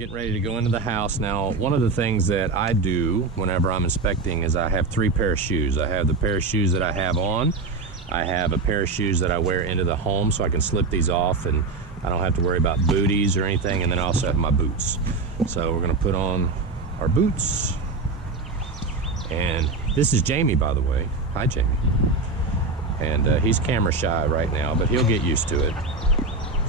getting ready to go into the house. Now, one of the things that I do whenever I'm inspecting is I have 3 pair of shoes. I have the pair of shoes that I have on. I have a pair of shoes that I wear into the home so I can slip these off and I don't have to worry about booties or anything. And then I also have my boots. So we're gonna put on our boots. And this is Jamie, by the way. Hi, Jamie. And he's camera shy right now, but he'll get used to it.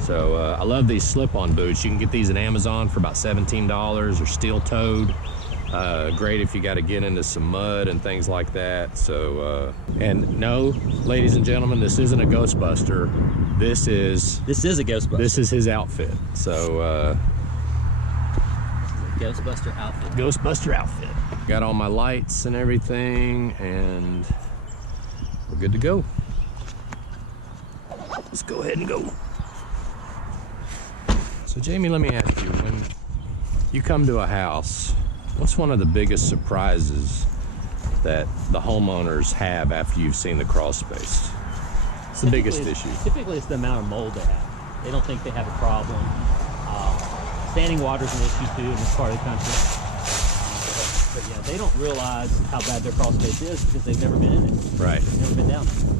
So I love these slip-on boots. You can get these at Amazon for about $17 or steel-toed. Great if you got to get into some mud and things like that. So, and no, ladies and gentlemen, this isn't a Ghostbuster. This is a Ghostbuster. This is his outfit. So, Ghostbuster outfit. Ghostbuster outfit. Got all my lights and everything, and we're good to go. Let's go ahead and go. So, Jamie, let me ask you, when you come to a house, what's one of the biggest surprises that the homeowners have after you've seen the crawl space? It's the biggest issue. Typically, it's the amount of mold they have. They don't think they have a problem. Standing water is an issue too in this part of the country. But yeah, they don't realize how bad their crawl space is because they've never been in it. Right. They've never been down there.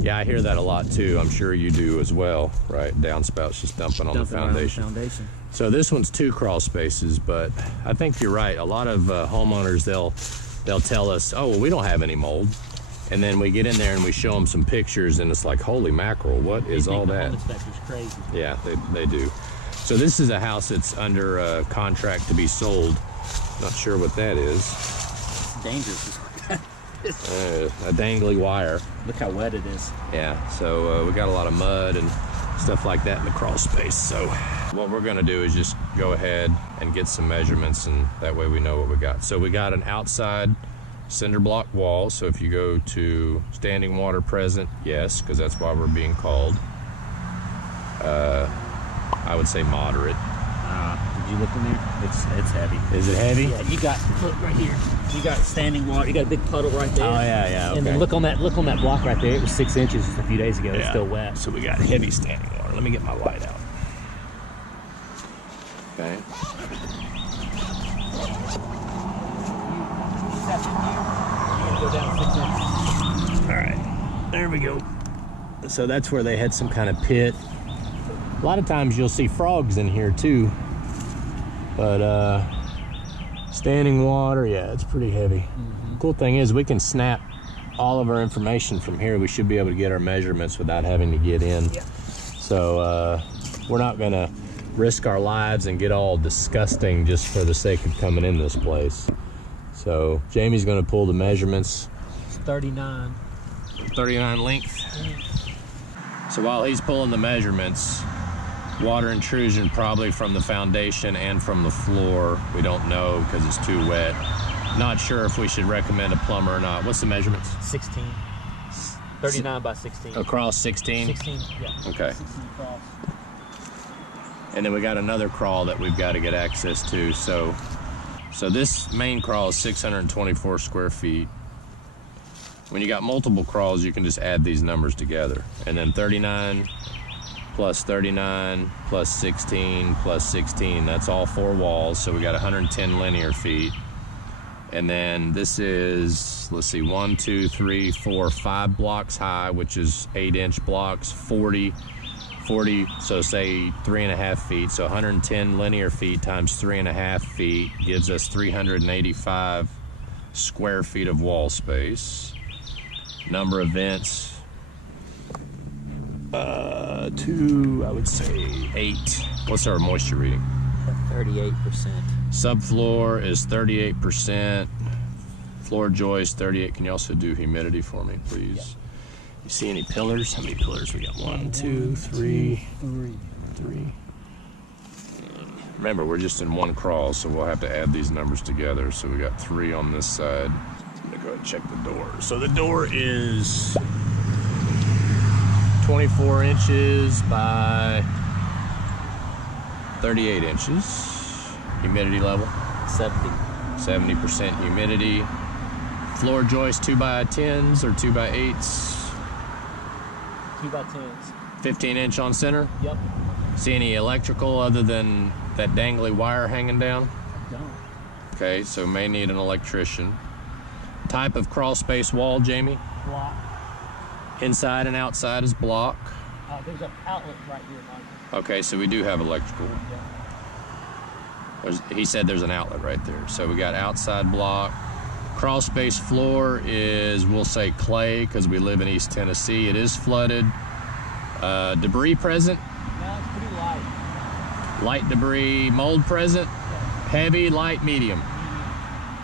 Yeah, I hear that a lot too. I'm sure you do as well, right? Downspouts just dumping on the foundation. So this one's 2 crawl spaces, but I think you're right. A lot of homeowners, they'll tell us, oh, well, we don't have any mold. And then we get in there and we show them some pictures and it's like, holy mackerel, what is all that? Home inspector's crazy. Yeah, they do. So this is a house that's under contract to be sold. Not sure what that is. It's dangerous. A dangly wire. Look how wet it is. Yeah, so we got a lot of mud and stuff like that in the crawl space. So what we're gonna do is just go ahead and get some measurements, and that way we know what we got. So we got an outside cinder block wall. So if you go to standing water present, yes, because that's why we're being called. I would say moderate. Did you look in there? It's heavy. Is it heavy? Yeah, you got, look right here. You got standing water. You got a big puddle right there. Oh yeah, okay. And then look on that block right there. It was 6 inches a few days ago. It's still wet. So we got heavy standing water. Let me get my light out. Okay. Go down 6 inches. All right, there we go. So that's where they had some kind of pit. A lot of times you'll see frogs in here too, but standing water, yeah, it's pretty heavy. Cool thing is we can snap all of our information from here. We should be able to get our measurements without having to get in. Yeah. So we're not gonna risk our lives and get all disgusting just for the sake of coming in this place. So Jamie's gonna pull the measurements. It's 39. 39 length. So while he's pulling the measurements, water intrusion probably from the foundation and from the floor. We don't know because it's too wet. Not sure if we should recommend a plumber or not. What's the measurements? 16. 39 by 16. Across 16? 16, yeah. Okay. 16 across. And then we got another crawl that we've got to get access to. So this main crawl is 624 square feet. When you got multiple crawls, you can just add these numbers together. And then 39 plus 39 plus 16 plus 16, that's all 4 walls. So we got 110 linear feet. And then this is, let's see, 1, 2, 3, 4, 5 blocks high, which is 8-inch blocks, 40, so say 3.5 feet. So 110 linear feet times 3.5 feet gives us 385 square feet of wall space. Number of vents, 2, I would say 8. What's our moisture reading? 38%. Subfloor is 38%. Floor joist 38. Can you also do humidity for me, please? Yep. You see any pillars? How many pillars we got? 1, 2, 3. 3. Remember, we're just in one crawl, so we'll have to add these numbers together. So we got 3 on this side. I'm gonna go ahead and check the door. So the door is 24 inches by 38 inches. Humidity level? 70% humidity. Floor joist 2x10s or 2x8s? 2x10s. 15-inch on center? Yep. See any electrical other than that dangly wire hanging down? I don't. Okay, so may need an electrician. Type of crawl space wall, Jamie? Block. Inside and outside is block. There's an outlet right here, Mike. Okay, so we do have electrical. He said there's an outlet right there. So we got outside block. Crawl space floor is, we'll say clay, because we live in East Tennessee. It is flooded. Debris present? No, it's pretty light. Light debris. Mold present? Yes. Heavy, light, medium?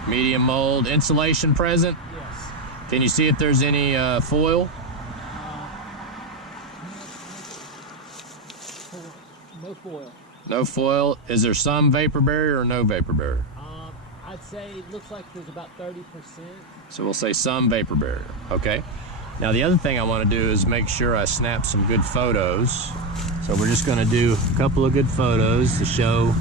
Medium mold. Insulation present? Yes. Can you see if there's any foil? No foil. No foil. Is there some vapor barrier or no vapor barrier? I'd say it looks like there's about 30%. So we'll say some vapor barrier, okay? Now the other thing I want to do is make sure I snap some good photos. So we're just going to do a couple of good photos to show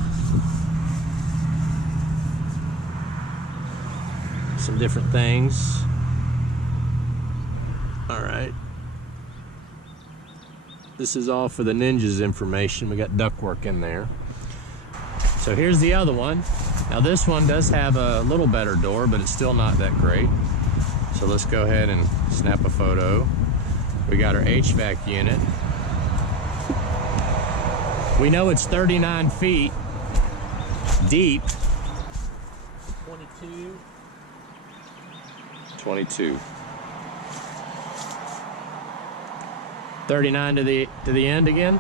some different things. All right. This is all for the ninjas information. We got ductwork in there. So here's the other one. Now this one does have a little better door, but it's still not that great. So let's go ahead and snap a photo. We got our HVAC unit. We know it's 39 feet deep. 22. 22. 39 to the end again?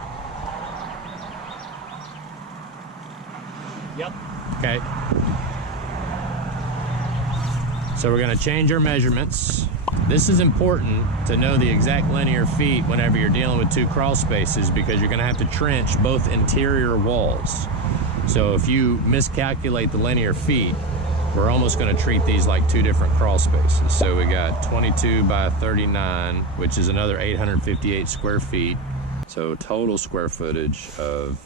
Yep. Okay. So we're going to change our measurements. This is important to know the exact linear feet whenever you're dealing with two crawl spaces, because you're going to have to trench both interior walls. So if you miscalculate the linear feet, we're almost going to treat these like two different crawl spaces. So we got 22 by 39, which is another 858 square feet. So total square footage of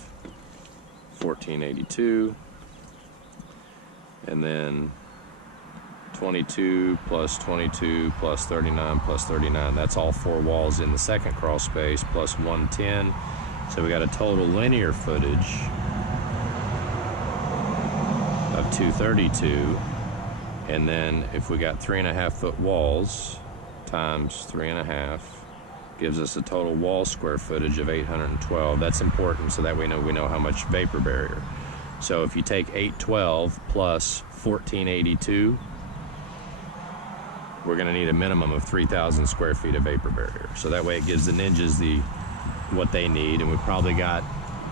1482. And then 22 plus 22 plus 39 plus 39. That's all four walls in the second crawl space plus 110. So we got a total linear footage of 232. And then if we got 3.5 foot walls times 3.5 gives us a total wall square footage of 812. That's important so that we know how much vapor barrier. So if you take 812 plus 1482, we're going to need a minimum of 3,000 square feet of vapor barrier. So that way it gives the ninjas what they need. And we probably got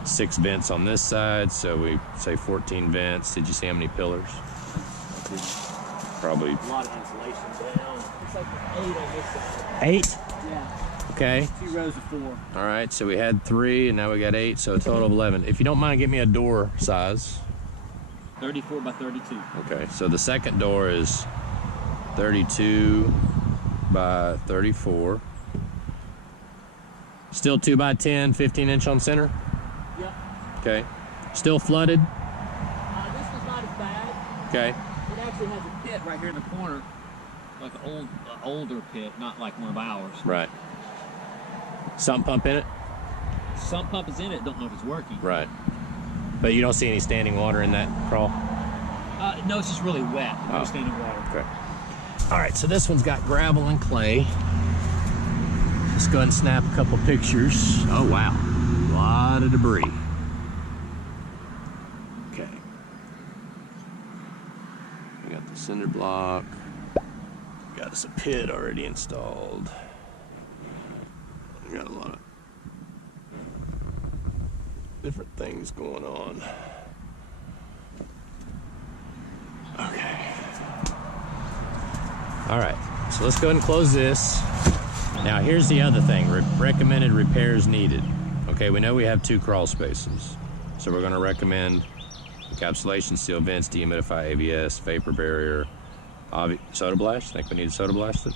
6 vents on this side, so we say 14 vents. Did you see how many pillars? Probably A lot of insulation down. It's like 8 on this side. 8? Yeah. Okay. 2 rows of 4. All right, so we had 3 and now we got 8, so a total of 11. If you don't mind, give me a door size. 34 by 32. Okay, so the second door is 32 by 34. Still 2 by 10, 15 inch on center? Yep. Okay. Still flooded? This is not as bad. Okay. It actually has a pit right here in the corner, like an older pit, not like one of ours. Right. Sump pump in it? Sump pump is in it, don't know if it's working. Right. But you don't see any standing water in that crawl? No, it's just really wet. No Oh. standing water. Okay. All right, so this one's got gravel and clay. Let's go ahead and snap a couple pictures. Oh, wow. A lot of debris. Okay. We got the cinder block. We got us a pit already installed. We got a lot of different things going on. Okay. All right, so let's go ahead and close this. Now here's the other thing, recommended repairs needed. Okay, we know we have 2 crawl spaces. So we're gonna recommend encapsulation, seal vents, dehumidify, ABS, vapor barrier, soda blast. Think we need to soda blast it?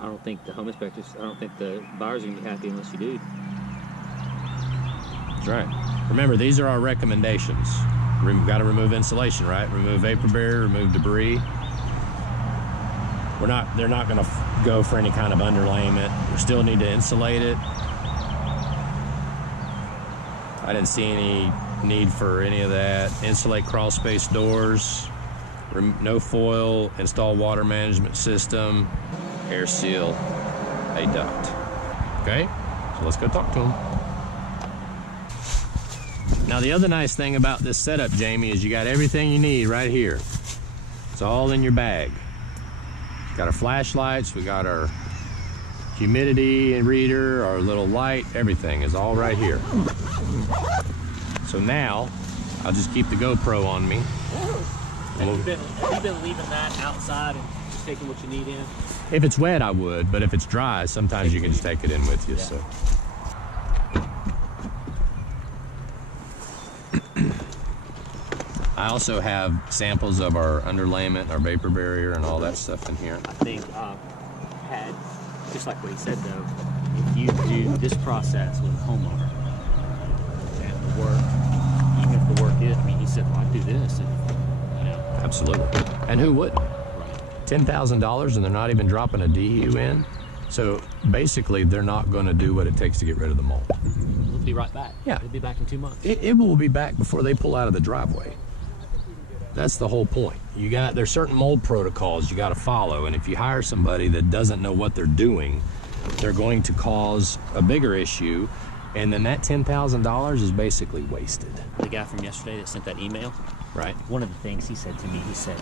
I don't think the home inspectors, I don't think the buyers are going to be happy unless you do. That's right. Remember, these are our recommendations. We've got to remove insulation, right? Remove vapor barrier, remove debris. They're not going to go for any kind of underlayment. We still need to insulate it. I didn't see any need for any of that. Insulate crawl space doors, no foil, install water management system, air seal a duct. Okay, so let's go talk to him. Now the other nice thing about this setup, Jamie, is you got everything you need right here. It's all in your bag. Got our flashlights, we got our humidity reader, our little light, everything is all right here. So now, I'll just keep the GoPro on me. Have you been leaving that outside and just taking what you need in? If it's wet, I would, but if it's dry, sometimes you can just take it in with you. Yeah. So. I also have samples of our underlayment, our vapor barrier, and all that stuff in here. I think had, just like what he said though, if you do this process with a homeowner and the work, even if the work is, I mean, he said, well, I do this, and, you know. Absolutely. And who wouldn't? Right. $10,000 and they're not even dropping a DU in. So basically, they're not going to do what it takes to get rid of the mold. We'll be right back. Yeah. We'll be back in 2 months. It will be back before they pull out of the driveway. That's the whole point. There's certain mold protocols you got to follow, and if you hire somebody that doesn't know what they're doing, they're going to cause a bigger issue, and then that $10,000 is basically wasted. The guy from yesterday that sent that email, Right. one of the things he said to me, he said,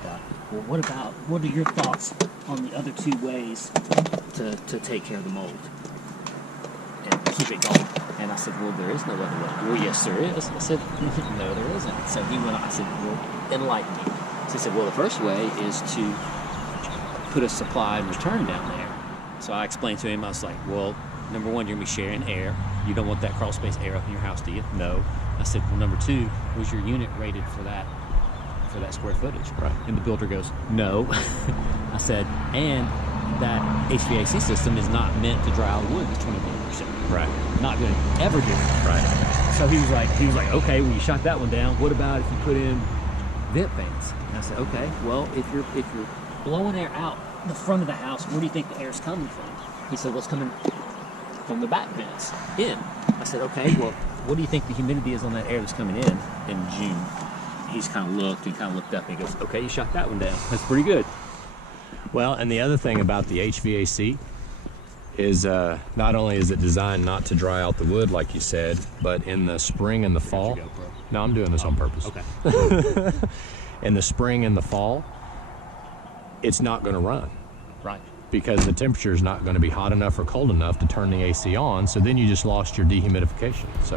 well, what are your thoughts on the other 2 ways to take care of the mold and keep it going? And I said, well, there is no other way. Well, yes, there is. I said, no, there isn't. So he went on, I said, well, enlighten me. So he said, well, the first way is to put a supply and return down there. So I explained to him, I was like, well, number one, you're going to be sharing air. You don't want that crawl space air up in your house, do you? No. I said, well, number 2, was your unit rated for that square footage? Right. And the builder goes, no. I said, and that HVAC system is not meant to dry out wood that's 21%. Right. Not going to ever do it. Right. So he was like, okay, well, you shot that one down. What about if you put in vent fans? And I said, okay, well, if you're blowing air out the front of the house, where do you think the air's coming from? He said, well, it's coming from the back vents in. I said, okay, well, what do you think the humidity is on that air that's coming in June? He's kind of looked up, and he goes, okay, you shot that one down. That's pretty good. Well, and the other thing about the HVAC is not only is it designed not to dry out the wood, like you said, but in the spring and the fall. No, I'm doing this on purpose. Okay. In the spring and the fall, it's not going to run. Right. Because the temperature is not going to be hot enough or cold enough to turn the AC on, so then you just lost your dehumidification. So